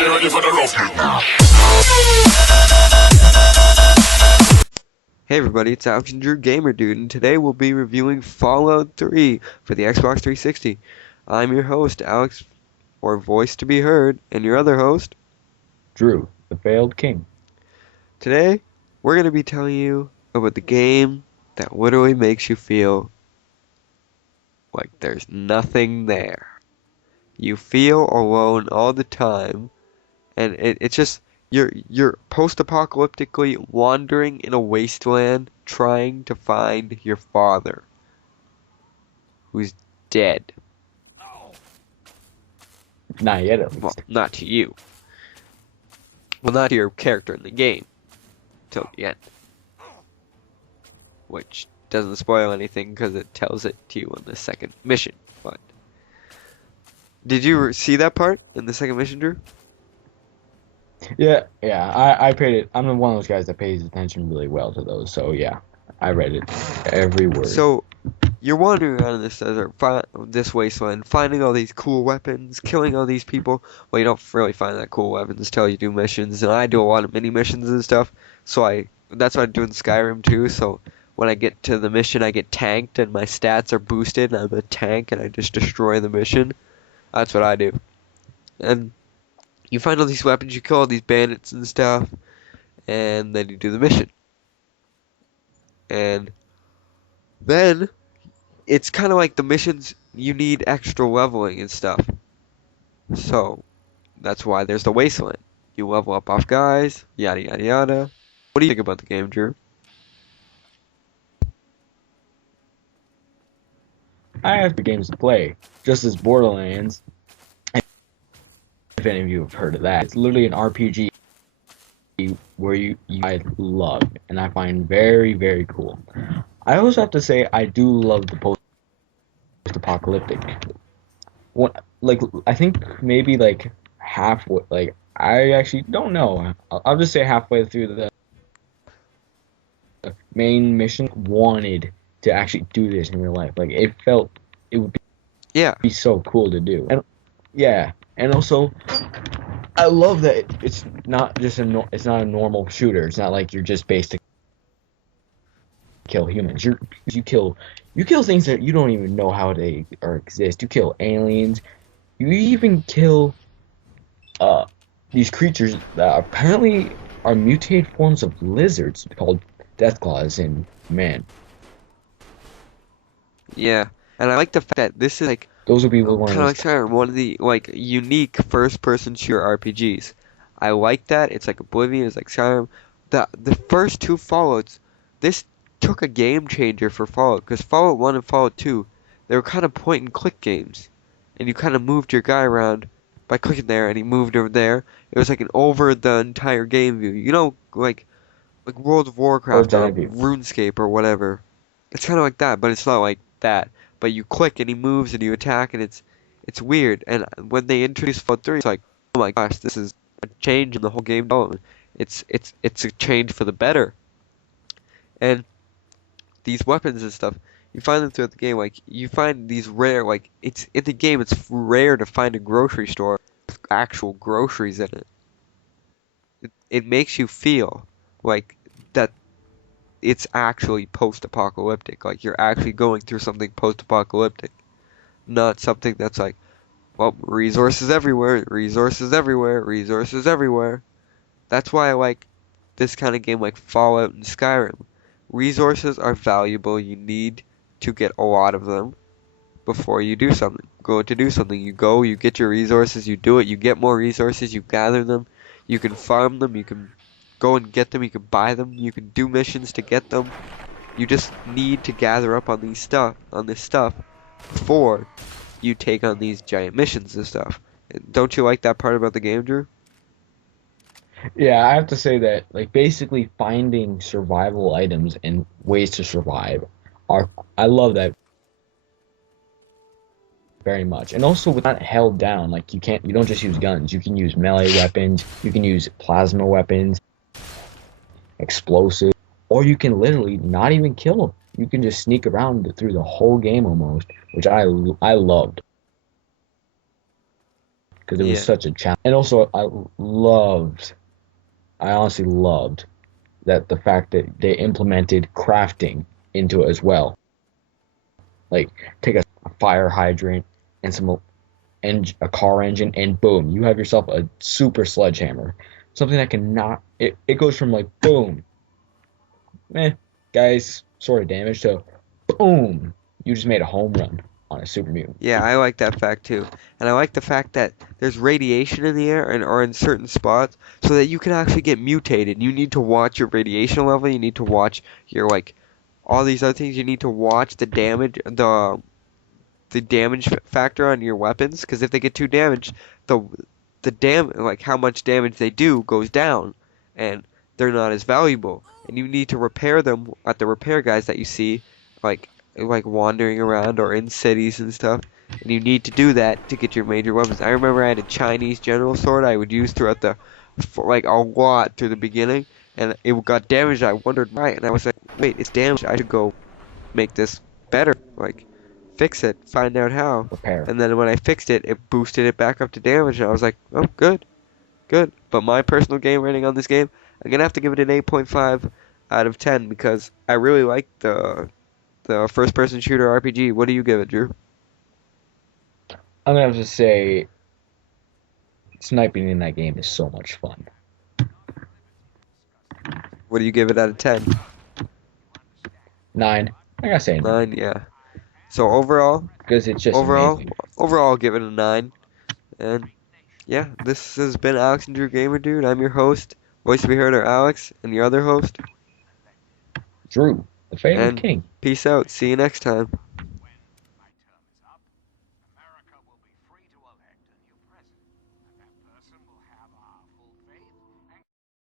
you ready for the rough? Hey everybody, it's Alex and Drew, GamerDude, and today we'll be reviewing Fallout 3 for the Xbox 360. I'm your host, Alex, or Voice to be Heard, and your other host, Drew, the failed king. Today, we're going to be telling you about the game that literally makes you feel like there's nothing there. You feel alone all the time, and it's just you're post-apocalyptically wandering in a wasteland trying to find your father, who's dead. Not yet, at Well, least. not to you. Well, not to your character in the game, till the end. Which doesn't spoil anything because it tells it to you on the second mission. But did you see that part in the second mission, Drew? Yeah. I paid it. I'm one of those guys that pays attention really well to those. So yeah, I read it, every word. So you're wandering around in this desert, this wasteland, finding all these cool weapons, killing all these people. Well, you don't really find that cool weapons until you do missions, and I do a lot of mini missions and stuff. So that's what I do in Skyrim too. So when I get to the mission, I get tanked, and my stats are boosted, and I'm a tank, and I just destroy the mission. That's what I do. And you find all these weapons, you kill all these bandits and stuff, and then you do the mission. And then it's kind of like the missions, you need extra leveling and stuff. So that's why there's the wasteland. You level up off guys, yada yada yada. What do you think about the game, Drew? I have the games to play, just as Borderlands. If any of you have heard of that, it's literally an RPG where I love and I find very, very cool. I also have to say I do love the post-apocalyptic. I think maybe like halfway. Like I actually don't know. I'll just say halfway through the main mission, wanted to actually do this in real life. Like it would Yeah, be so cool to do. And yeah, and also I love that it's not just it's not a normal shooter. It's not like you're just based to kill humans. You kill things that you don't even know how they exist. You kill aliens. You even kill these creatures that apparently are mutated forms of lizards called Deathclaws. And man, yeah. And I like the fact that this is like those would be one kind of of those. like Skyrim, one of the like unique first-person shooter RPGs. I like that. It's like Oblivion, it's like Skyrim. The first two Fallouts, this took a game changer for Fallout, because Fallout 1 and Fallout 2, they were kind of point and click games, and you kind of moved your guy around by clicking there, and he moved over there. It was like an over the entire game view. You know, like World of Warcraft or RuneScape or whatever. It's kind of like that, but it's not like that. But you click and he moves and you attack, and it's weird. And when they introduced Fallout 3, it's like, oh my gosh, this is a change in the whole game development. It's a change for the better. And these weapons and stuff, you find them throughout the game. Like you find these rare, like it's in the game. It's rare to find a grocery store with actual groceries in it. It makes you feel like that it's actually post-apocalyptic. Like you're actually going through something post-apocalyptic, not something that's like, well, resources everywhere, resources everywhere, resources everywhere. That's why I like this kind of game like Fallout and Skyrim. Resources are valuable. You need to get a lot of them before you do something. Go to do something. You go, you get your resources, you do it, you get more resources, you gather them, you can farm them, you can go and get them, you can buy them, you can do missions to get them. You just need to gather up on this stuff before you take on these giant missions and stuff. Don't you like that part about the game, Drew? Yeah, I have to say that like basically finding survival items and ways to survive are I love that very much. And also with not held down, like you don't just use guns. You can use melee weapons, you can use plasma weapons, explosives, or you can literally not even kill them. You can just sneak around through the whole game almost, which I loved. because it was Yeah. such a challenge. And also, I honestly loved that the fact that they implemented crafting into it as well. Like, take a fire hydrant and a car engine, and boom, you have yourself a super sledgehammer. Something that can not it goes from like boom, eh, guys, sort of damage to boom, you just made a home run on a super mutant. Yeah, I like that fact too. And I like the fact that there's radiation in the air and or in certain spots so that you can actually get mutated. You need to watch your radiation level, you need to watch your like all these other things. You need to watch the damage factor on your weapons because if they get too damaged, the like how much damage they do goes down and they're not as valuable. And you need to repair them at the repair guys that you see like wandering around or in cities and stuff. And you need to do that to get your major weapons. I remember I had a Chinese general sword I would use throughout for like a lot through the beginning, and it got damaged. I wondered why, and I was like, wait, it's damaged. I should go make this better. Like fix it, find out how. Repair. And then when I fixed it, it boosted it back up to damage, and I was like, oh, good, good. But my personal game rating on this game, I'm gonna have to give it an 8.5 out of 10 because I really like the first-person shooter RPG. What do you give it, Drew? I'm gonna have to say sniping in that game is so much fun. What do you give it out of 10? 9. I gotta say 9 9, yeah. So overall, because it's just overall, amazing. overall, I'll give it a 9. And yeah, this has been Alex and Drew Gamer Dude. I'm your host. Voice to be heard are Alex and your other host. Drew, the favorite And king. peace out. See you next time.